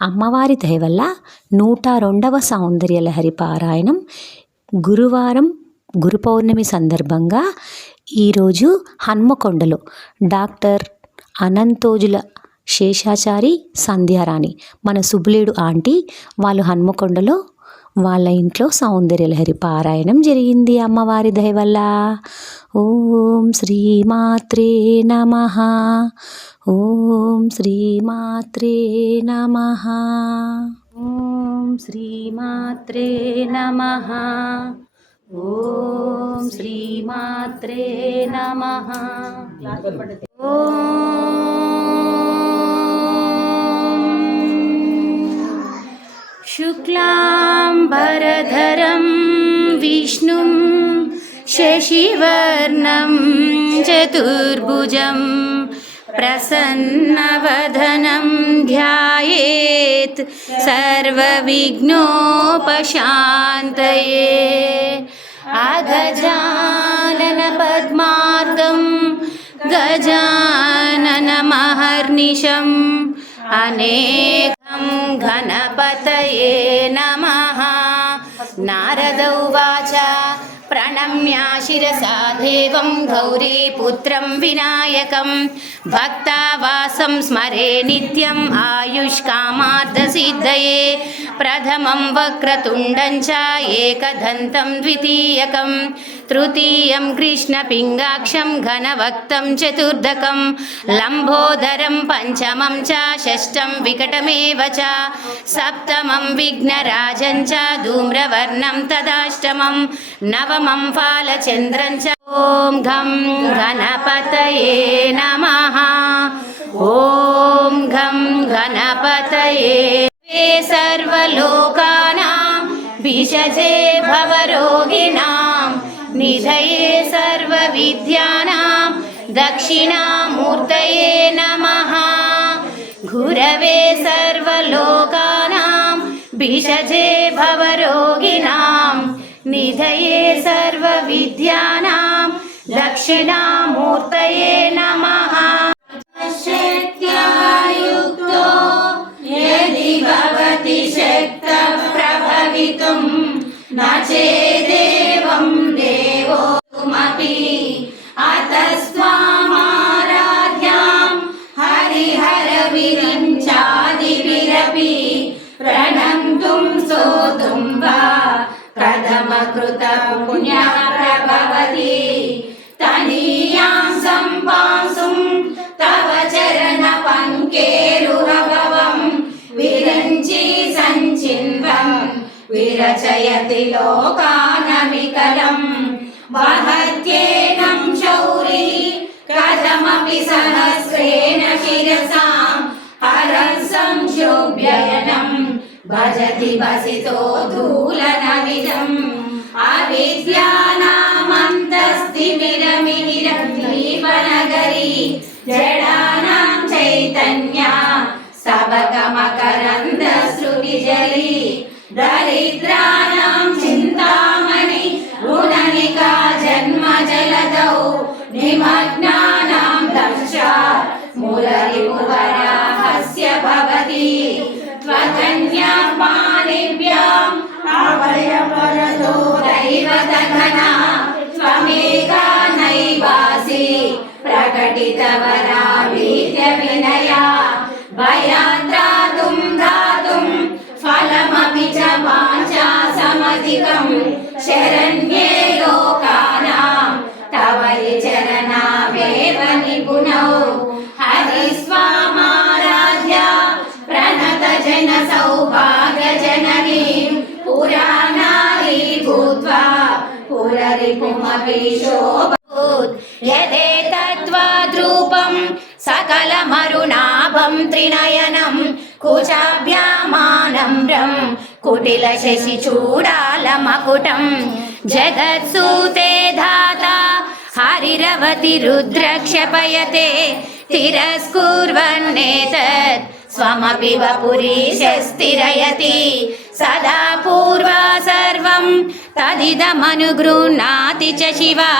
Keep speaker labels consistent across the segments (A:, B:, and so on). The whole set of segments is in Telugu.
A: అమ్మవారి దయ వల్ల నూట రెండవ సౌందర్యలహరి పారాయణం గురువారం గురు పౌర్ణమి సందర్భంగా ఈరోజు హన్మకొండలో డాక్టర్ అనంతోజుల శేషాచారి సంధ్యారాణి మన సుబ్బులేడు ఆంటీ వాళ్ళు హన్మకొండలో వాళ్ళ ఇంట్లో సౌందర్యలహరి పారాయణం జరిగింది అమ్మవారి దయ వల్ల ఓం శ్రీమాత్రే నమ. ఓం శ్రీమాత్రే నమ. ఓం శ్రీమాత్రే నమ. ఓం శ్రీమాత్రే నమ. शुक्लाम्बरधरं विष्णुं शशिवर्णं चतुर्भुजं प्रसन्नवदनं ध्यायेत् सर्वविघ्नोपशान्तये। अगजाननपद्मार्गं गजाननमहर्निशम् अनेकं गणपतये नमः नारद उवाच प्रणम्या शिरसा देवं गौरीपुत्रं विनायकं भक्तावासं स्मरे नित्यम् आयुष्कामार्थसिद्धये प्रथमं वक्रतुण्डं च एकदन्तं द्वितीयकं तृतीयं कृष्णपिङ्गाक्षं घनवक्तं चतुर्दकं लम्बोदरं पञ्चमं च षष्ठं विकटमेव च सप्तमं विघ्नराजं च धूम्रवर्णं तदाष्टमं नवमं फालचन्द्रं च ॐ घं गणपतये नमः ॐ घं गणपतये ते सर्वलोकानां विशजे भवरोगिणां निधये सर्वविद्यानां दक्षिणामूर्तये नमः गुरवे सर्वलोकानां विशजे भवरोगिणां निधये सर्वविद्यानां दक्षिणामूर्तये नमः शक्त्यायुक्तो यदि भवति शक्तप्रभवितुं न चेदेवं विरचयति लोकानविकलम् वहत्येनं शौरी, कथमपि सहस्रेण शिरसां हरं संशोभ्ययनं भजति वसितो धूलनविदम् अविद्यानामन्तस्तिमिरमिहिरद्वीपनगरी जडानां चैतन्या దరిద్రాణం చింతామణి గుణనికా జన్మ జలదౌ నిమగ్నానాం దర్శ మురరి మువరాహస్య భవతి. త్వకన్యా పాణిభ్యాం అవయవరతో దైవదఘన త్వమేకా నైవాసి ప్రకటితవరా వీర్య వినయా భయాంత్రా फलमपि च वाचा समधिकं शरण्ये लोकानां तव चरणावेव निपुणौ हरिस्वामाराध्या प्रणतजन सौभाग्यजननीं पुराणारी भूत्वा पुररिपुमपि शोभूत् यदेतद्वाद्रूपं सकलमरुणाभं त्रिनयनं कुचाभ्यामानम्रं कुटिलशशिचूडालमकुटं जगत्सूते धाता हरिरवति रुद्रक्षपयते तिरस्कुर्वन्नेतत् स्वमपि वपुरीशस्तिरयति सदा पूर्वा सर्वं तदिदमनुगृह्णाति च शिवा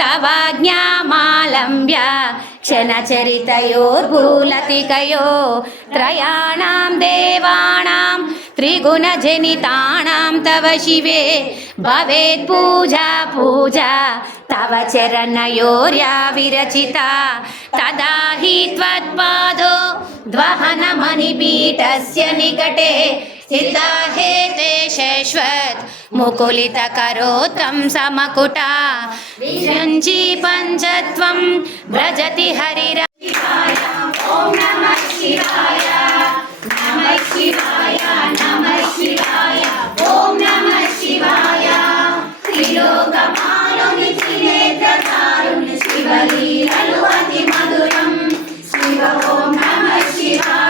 A: तवाज्ञामालम्ब्य क्षणचरितयोर्भूलतिकयो त्रयाणां देवानां त्रिगुणजनितानां तव शिवे भवेत् पूजा पूजा तव चरणयोर्या विरचिता तदा हि त्वत्पादो द्वहनमणिपीठस्य निकटे स्थिता हे ते शश्वत् मुकुलितकरो तं समकुटा विरञ्ची पञ्चत्वं व्रजति हरिरा ॐ नमः शिवाय नमः शिवाय नमः शिवाय ॐ नमः शिवाय त्रिलोकमालुनि त्रिनेत्रकारुणि शिवलीललु अतिमधुरम् शिव ॐ नमः शिवाय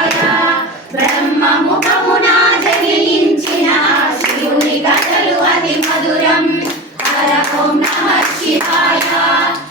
A: Om Namah Shivaya.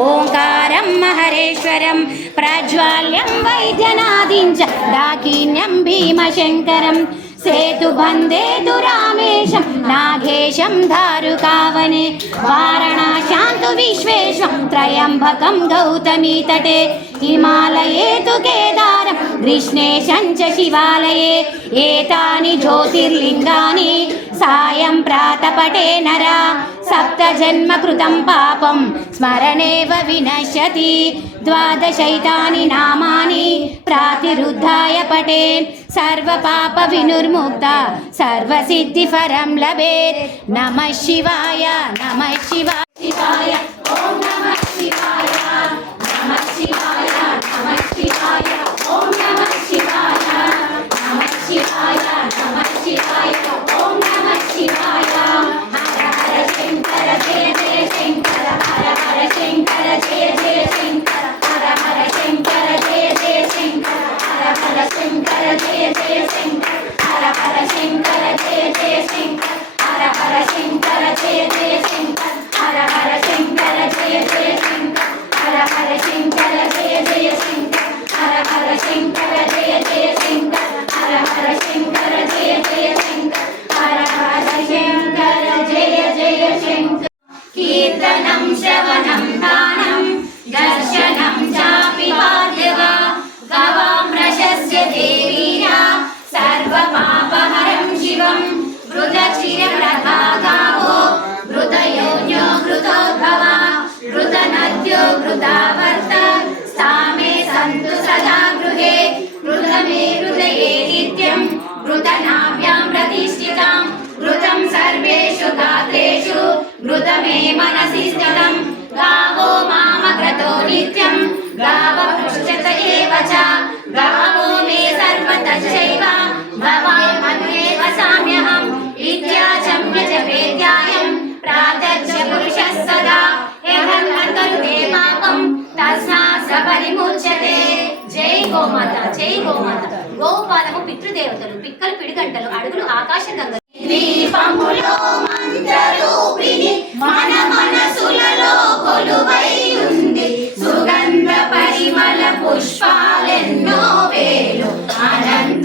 A: ఓంకారం మహరేశ్వరం ప్రజ్వాల్యం వైద్యనాదించ దాకిన్యం భీమశంకరం సేతుబంధేతు రామేశం నాగేశం దారుకావనే వారణాశాంతు విశ్వేశ్వం త్రయంబకం గౌతమీ తటే హిమాలయే తు కేదారం కృష్ణేశం చ శివాలయే ఏతాని జ్యోతిర్లింగాని సాయం ప్రాతపటే నరా సప్త జన్మ కృతం పాపం స్మరణేవ వినశ్యతి ద్వాదశైతాని నామాని ప్రాతిరుద్ధాయ పటే సర్వ పాప వినుర్ముక్త సర్వ ఫరం లభేత్ నమ శివాయ నమ శివాయ శివాయ गावो గోపాలము పితృదేవతలు పిక్కలు పిడిగంటలు అడుగులు ఆకాశ గంగ పరిమళ పుష్ప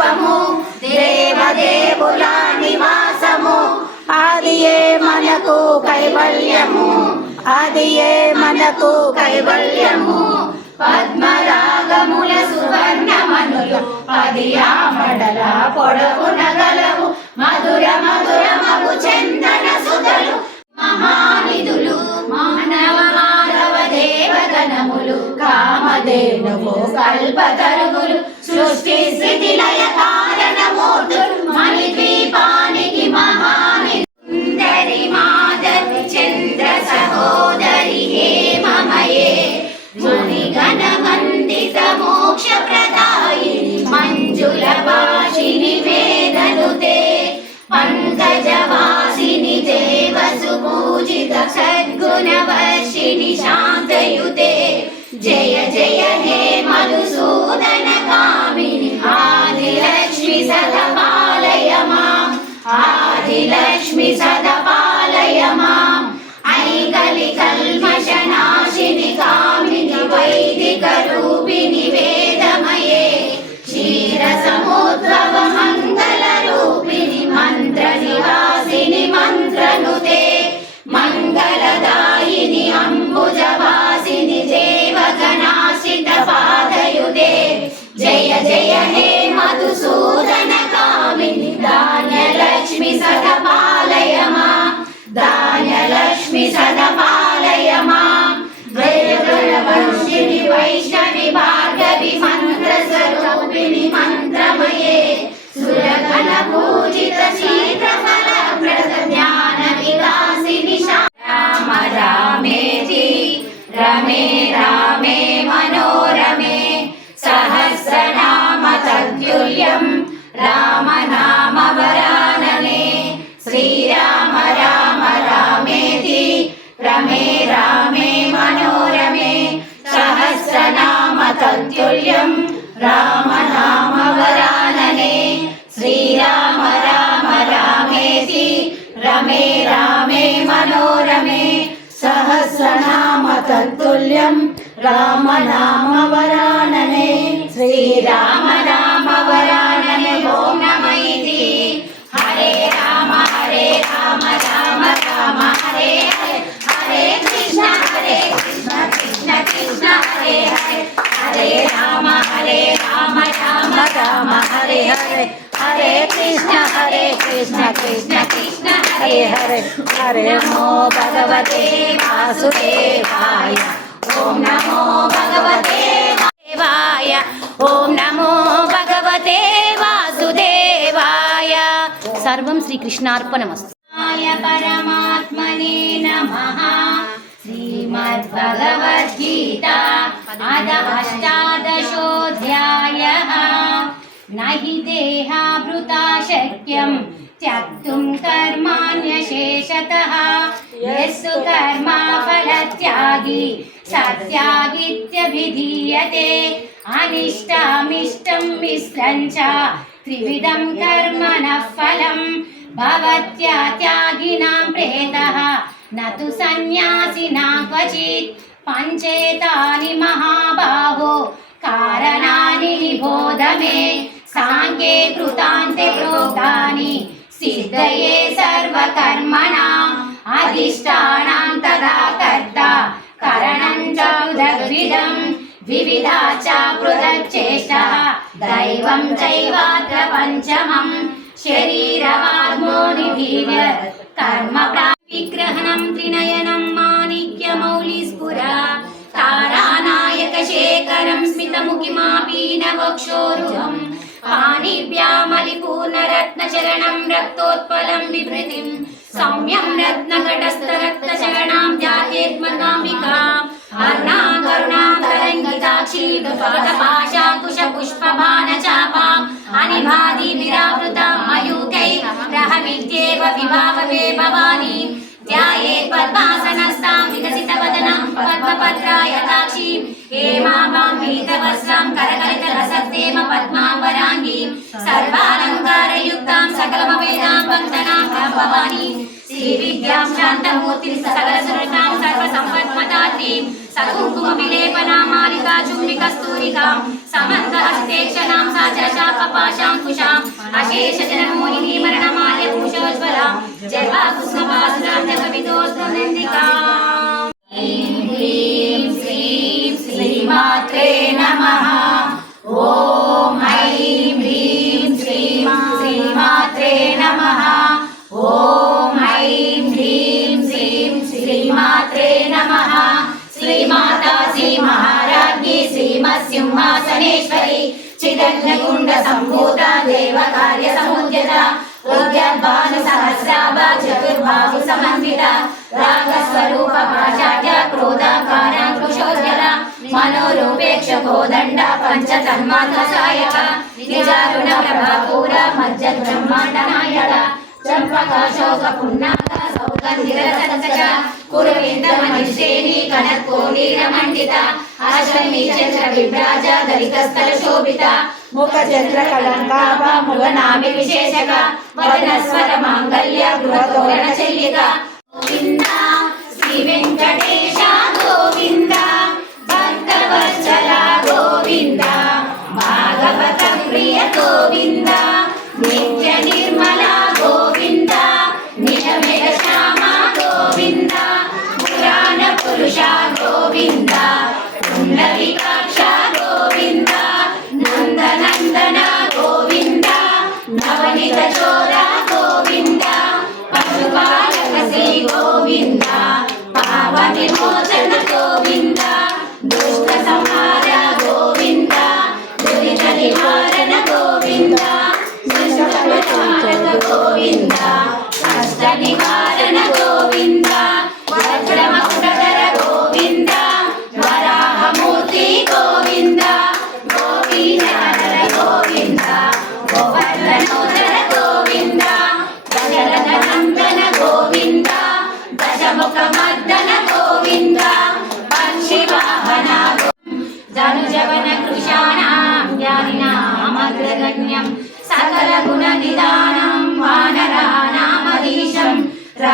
A: మణిద్వీపము దేవదేవుల నివాసము. ఆదియే మనకు కైవల్యము? ఆదియే మనకు కైవల్యము? పద్మరాగముల సువర్ణమనులు పదియామడల పొడవు నగలవు మధుర మధుర మగు చందన సుధలు. మహానిధులు మానవ మాధవ దేవగణములు కామధేనువు కల్పతరుగులు సృష్టి స్థితి లయ కారణమూర్తు మణి ద్వీపానికి మహాని. సుందరి మాధవి చంద్ర సహోదరి హే మమయే ముని గణ వందిత మోక్ష ప్రదాయిని మంజుల భాషిని వేదనుతే. పంకజవాసిని దేవసు పూజిత సద్గుణవర్షిణి శాంతయుతే. జయ జయ హే మధుసూదన కామిని ఆదిలక్ష్మి సదపాలయ మాం ఆదిలక్ష్మి సదపాలయ మాం ఐకలి కల్మషనాశిని కామిని వైదిక రూపిణి వేదమయే క్షీర సముద్రవ మంగళ రూపిణి మంత్ర నివాసిని మంత్రనుతే మంగళదా మాం ధాన్యలక్ష్మి సదపాలయ మాం జయగణవర్షిణి వైష్ణవి భార్గవి మంత్ర స్వరూపిణి మంత్రమయే రామ నామ వరాననే. శ్రీరామ రామ రామేతి రమే రామే మనోరమే. సహస్రనామ తత్తుల్యం రామ నామ వరాననే. Srirama Rama Rama Hare Hare Hare Krishna Hare Krishna Krishna Krishna Hare Hare Hare Namo Bhagavate Vasudevaya Om Namo Bhagavate Vasudevaya Om Namo Bhagavate Vasudevaya Sarvam
B: Sri Krishna
A: Arpanamastu परमात्मने नमः श्रीमद्भगवद्गीता अध अष्टादशोऽध्यायः हि देहाभृता शक्यं त्यक्तुं कर्माण्यशेषतः यस्सु कर्माफलत्यागी सत्यागित्यभिधीयते अनिष्टामिष्टं मिश्रं च त्रिविधं कर्मणः फलं भवत्या त्यागिनां प्रेतः न तु सन्न्यासिनां क्वचित् पञ्चेतानि महाबाहो कारणानि निबोध मे సాంగే కృతాంతే ప్రోక్తాని సిద్ధయే సర్వకర్మణాం అధిష్టానాం తదా కర్త కరణం చ ఉదగ్విదం వివిధా చ పృథక్చేష్ట దైవం చైవాత్ర పంచమం శరీరమాత్మోనిధీవ కర్మ విగ్రహణం త్రినయనం మాణిక్యమౌలి స్ఫుర తారానాయక శేఖరం స్మితముఖిమాపీన వక్షోరుహం पाणिभ्यामलिपूर्णरत्नचरणं रक्तोत्पलं विभृतिं सौम्यं रत्नघटस्थरक्तचरणां ध्यायेत्मकामिका अर्णा करुणातरङ्गिताक्षीपाशाङ्कुशपुष्पबाणचापाम् अनिभादि विरावृताम् अयूकैः रहमित्येव विभाववे भवानी ध्यायेत् पद्मास శ్వేతవస్త్రాం కరకలిత రసత్తేమ పద్మాంబరాంగీం సర్వాలంకారయుక్తాం సకలమ వేదాం వందనాం భవానీ శ్రీ విద్యాం శాంతమూర్తిని సకల సురతాం సర్వ సంపద్మతాత్రీం సకుంకుమ విలేపనాం మాలికా చూమి కస్తూరికాం సమంత హస్తేక్షణాం సాచశాప పాశాం కుషాం అశేష జనమూని నీమరణమాల్య భూషోజ్వలాం జయవా కుసుమాసురాం జగవిదోస్తు నందికాం. श्रीमात्रे नमः ॐ ऐं ह्रीं श्रीं श्रीमात्रे नमः ॐ ऐं ह्रीं श्रीं श्रीमात्रे नमः श्रीमाता श्रीमहाराज्ञी श्रीमत्सिंहासनेश्वरी चिदग्नकुण्ड మనోరూಪೇಕ್ಷಕೋ ದಂಡ ಪಂಚಧರ್ಮಾತ್ಮ ಸಾಯಕ ನಿಜಾರುಣ ಪ್ರಭಾಪೂರ ಮಜ್ಜ ಬ್ರಹ್ಮಾಂಡ ನಾಯಕ ಚಂಪಕ ಶೋಕ ಪುನ್ನಾಕ ಸೌಗಂಧಿರಸಕ ಕುರುವಿಂದ ಮನುಷ್ಯೇನಿ ಕನಕೋನೀರ ಮಂಡಿತ ಆಶ್ರಮಿ ಚಂದ್ರ ವಿಭ್ರಾಜ ದಲಿತ ಸ್ಥಳ ಶೋಭಿತ ಮುಖ ಚಂದ್ರ ಕಳಂಕಾಭ ಮುಗ ನಾಮಿ ವಿಶೇಷಕ ವದನ ಸ್ವರ ಮಾಂಗಲ್ಯ ಗೃಹ ತೋರಣ ಚಲ್ಯಿತ ಗೋವಿಂದ ಶ್ರೀ ವೆಂಕಟೇಶ ಗೋವಿಂದ আমার চালা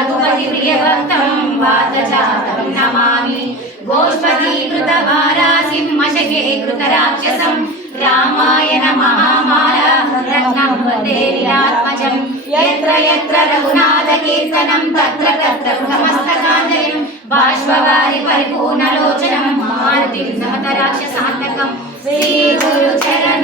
A: रघुपतिप्रियभक्तं वातजातं नमामि गोष्पदीकृतवारासिंहशके कृतराक्षसं रामायण महामाला रत्नं वन्दे वीरात्मजं यत्र यत्र रघुनाथकीर्तनं तत्र तत्र कृतमस्तकाञ्जलिं बाष्पवारि परिपूर्णलोचनं मारुतिं सहत राक्षसान्तकं श्रीगुरुचरण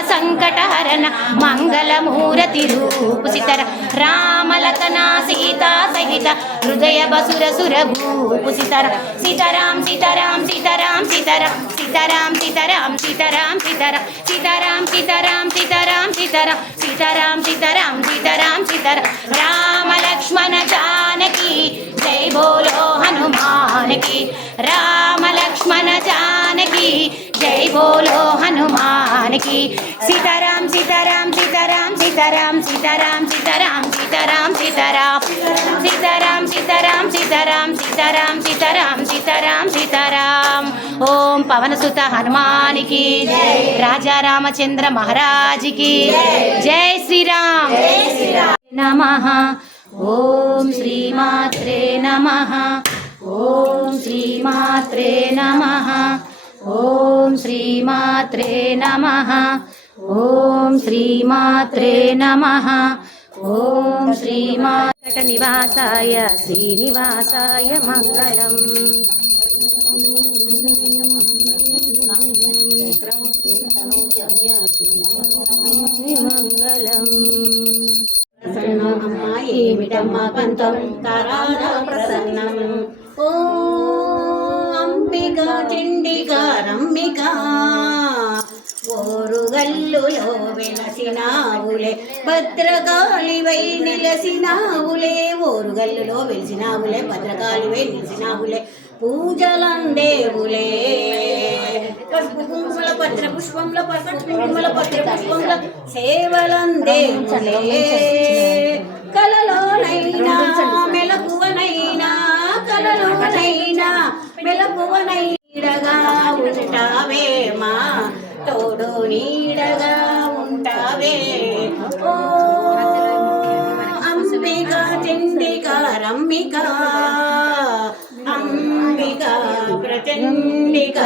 B: సంకటహరణ మంగళమూరతి రూపు రూపుసితర రామలతన సీతా సహిత హృదయ బసుర సుర భూపు భూపుసితర సీతారాం సీతారాం సీతారాం సీతారాం సీతారాం సీతారాం సీతారాం సీతారాం సీతారాం సీతారాం సీతారాం సీతారాం సీతారాం సీతారాం సీతారాం సీతారాం. రామ లక్ష్మణ జానకి జై బోలో హనుమానకి. రామ లక్ష్మణ జానకి జై బోలో హనుమానికి సీతారాం సీతారాం సీతారాం సీతారాం సీతారాం సీతారాం సీతారాం సీతారాం సీతారాం సీతారాం సీతారాం సీతారాం సీతారాం సీతారాం సీతారాం ఓం పవనసుత హనుమానికి రాజా రామచంద్ర మహారాజుకి జై శ్రీరామ్ నమ ఓం శ్రీమాత్రే నమ ఓం శ్రీమాత్రే నమ ఓం శ్రీమాత్రే నమ. ఓం శ్రీమాత్రే నమ. ఓం శ్రీమాకట నివాసాయ శ్రీనివాసాయ మంగళం. మంగళం
C: ఏమిటమ్మా పంతం? తరాల ప్రసన్నం. ఓ అంబిక చండిక రమ్మిక ఓరుగల్లులో వెలసినావులే భద్రకాళివై నిలసినావులే. ఓరుగల్లులో వెలిసినావులే భద్రకాళివై నిలిసినావులే పూజలందేవులే పసుపు కుంకుమల పత్ర పుష్పంల పసుపు కుంకుమల పత్ర పుష్పంల సేవలందేవులే. కలలోనైనా మెలకువనైనా కలలోనైనా మెలకువనైడగా ఉంటావే మా తోడు నీడగా ఉంటావే. ఓ అంబిక చండిక రమ్మిక అంబిక ప్రచండిక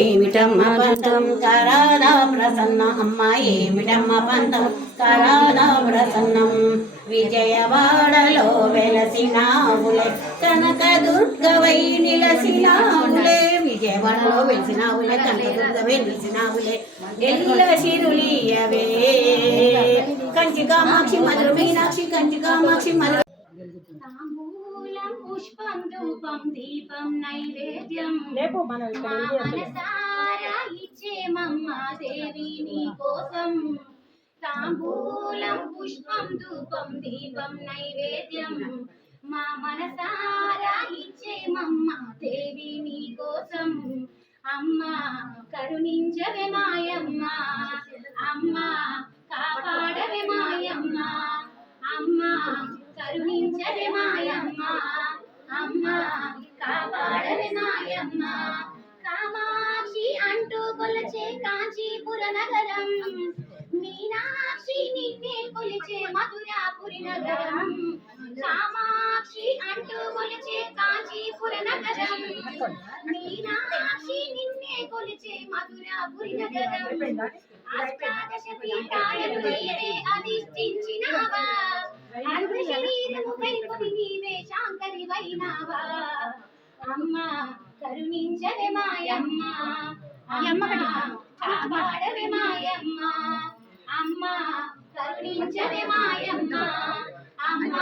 C: ఏమిటమ్మ పంతం కరాదా ప్రసన్న అమ్మ ఏమిటమ్మ పంతం? కరాదా ప్రసన్నం. విజయవాడలో వెలసినావులే. కనక దుర్గవై నిలసినావులే. విజయవాడలో వెలిసినావులే కనక దుర్గవై నిలిసినావులే. ఎల్ల సిరులియవే. కంచి కామాక్షి మధుర మీనాక్షి కంచి కామాక్షి మధుర
A: పుష్పం ధూపం దీపం నైవేద్యం. మనసారా ఇచ్చేమమ్మ దేవి నీ కోసం తాంబూలం పుష్పం ధూపం దీపం నైవేద్యం. మా మనసారా ఇచ్చేమమ్మ దేవి నీ కోసం అమ్మ కరుణించవే మాయమ్మ. అమ్మ కాపాడవే మాయమ్మ. అమ్మ కరుణించవే మాయమ్మ. అమ్మ కాపాడవే మాయమ్మ కామాక్షి అంటూ కొలచే కాంచీపుర నగరం. మీనాక్షి నిన్నే కొలిచే మధురాపురి నగరం. కామాక్షి అంటూ కొలిచే కాంచీపుర నగరం. మీనాక్షి నిన్నే కొలిచే మధురాపురి నగరం. అష్టాదశ పీఠాలను వెయ్యరే అధిష్ఠించినావా? అమ్మ కరుణించవే మాయమ్మ. అమ్మ కాపాడవే మాయమ్మ. అమ్మ కరుణించవే మాయమ్మ. అమ్మ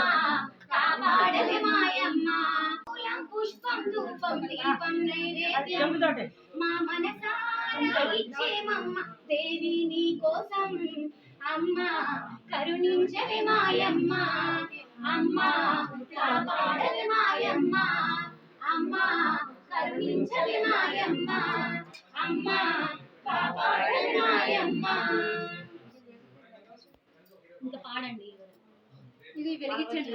A: కాపాడవే మాయమ్మ. పూలం పుష్పం ధూపం దీపం నైవేద్యం మా మనసారా ఇచ్చేమమ్మ. దేవి నీ కోసం అమ్మ కరుణించవే మాయమ్మ. అమ్మ కాపాడవే మాయమ్మ. అమ్మ కరుణించవే మాయమ్మ. అమ్మ కాపాడవే మాయమ్మ. ఇంకా పాడండి. ఇది వెలిగించండి.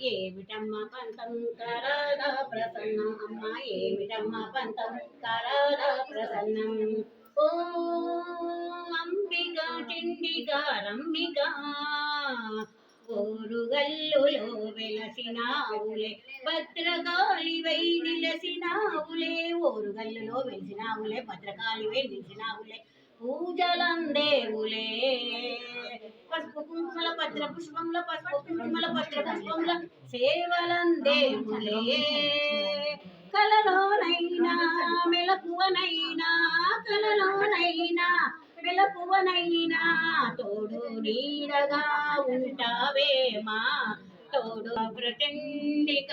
C: ఏమిటమ్మ పంతం? కరాద ప్రసన్న. అమ్మ ఏమిటమ్మ పంతం? కరాద ప్రసన్నం. ఓ అంబిక చండిక రమ్మిక. ఓరుగల్లులో వెలసినావులే భద్రకాళివై నిలసినావులే. ఓరుగల్లులో వెలిసినావులే భద్రకాళివై నిలిసినావులే పూజలందేవులే. పసుపు కుంకుమల పత్ర పుష్పముల పసుపు కుంకుమల పత్ర పుష్పంల సేవలందేవులే. కలలోనైనా మెలకువనైనా కలలోనైనా మెలకువనైనా తోడు నీడగా ఉంటావే మా తోడు ప్రచండిక.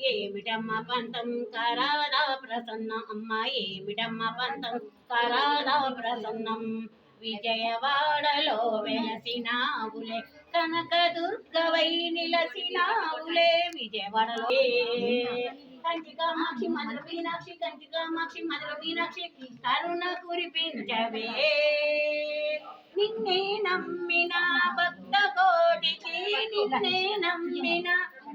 C: ఏమిటమ్మ పంతం? కరాదా ప్రసన్న. అమ్మ ఏమిటమ్మ పంతం? కరాదా ప్రసన్నం. విజయవాడలో వెలసినావులే కనక దుర్గవై నిలసినావులే విజయవాడలో. కంచి కామాక్షి మధుర మీనాక్షి కంచి కామాక్షి మధుర మీనాక్షి కరుణ కురిపించవే. నిన్నే నమ్మిన భక్త కోటికి నిన్నే నమ్మిన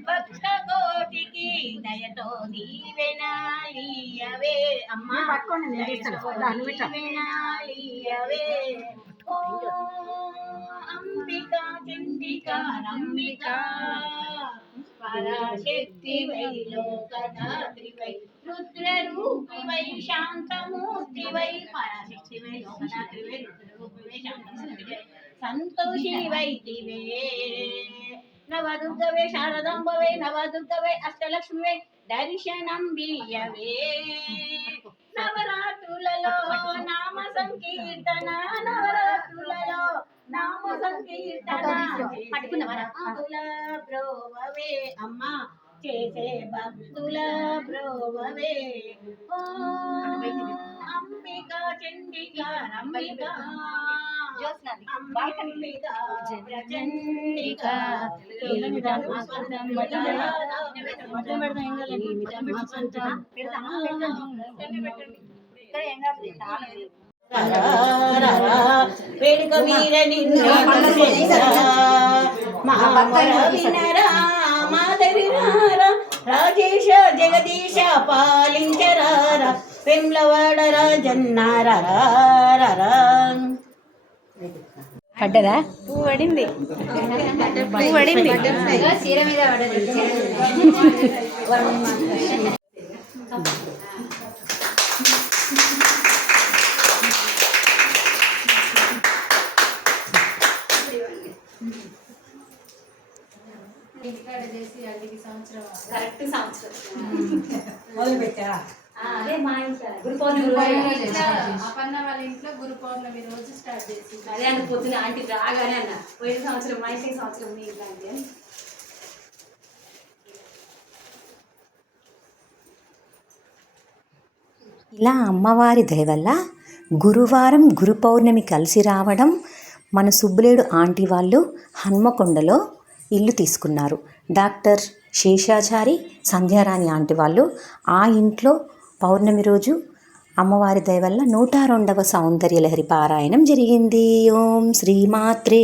C: భక్త కోటికి దయతో దీవెనాలియవే అమ్మ. దీవెనాలియవే ఓ అంబిక చండిక రంబిక. పరాశక్తి వై లోకదాత్రివై రుద్రరూపివై శాంతమూర్తివై పరాశక్తి వై లోకదాత్రివై రుద్రరూపివై శాంతమూర్తివై సంతోషివై దివే నవదుర్గవే శారదాంబవై నవదుర్గవై అష్టలక్ష్మివై దర్శనం బియ్యవే నవరాత్రులలో నామ సంకీర్తన నవరాత్రులలో నామ సంకీర్తన
A: పట్టుకున్నావా?
C: భక్తుల బ్రోవవే అమ్మ చేసే భక్తుల బ్రోవవే. ఓ అంబిక చండిక అంబిక అంబిక ప్రచండిక వేడుక వీర నిన్ను మా మొర వినరా మాధవి రారా రాజేశ జగదీశ పాలించరారా వెమ్లవాడ రాజన్నారా
B: పడ్డదా. పువ్వు పడింది పువ్వు పడింది
A: చీర మీద పడదు కరెక్ట్ సంవత్సరం.
D: మొదలు పెట్టా
A: ఆ, అదే మా ఇంట్లో. గురు పౌర్ణమి
E: అపర్ణ వాళ్ళ ఇంట్లో గురు పౌర్ణమి రోజు స్టార్ట్ చేసి.
A: అదే అన్న పొద్దున ఆంటీ రాగానే అన్న పోయిన సంవత్సరం మా ఇంటి సంవత్సరం మీ ఇంట్లో అని
F: ఇలా అమ్మవారి దయ వల్ల గురువారం గురు పౌర్ణమి కలిసి రావడం మన సుబ్బులేడు ఆంటీ వాళ్ళు హన్మకొండలో ఇల్లు తీసుకున్నారు. డాక్టర్ శేషాచారి సంధ్యారాణి ఆంటీ వాళ్ళు ఆ ఇంట్లో పౌర్ణమి రోజు అమ్మవారి దయ వల్ల నూట రెండవ సౌందర్య లహరి పారాయణం జరిగింది. ఓం శ్రీమాత్రే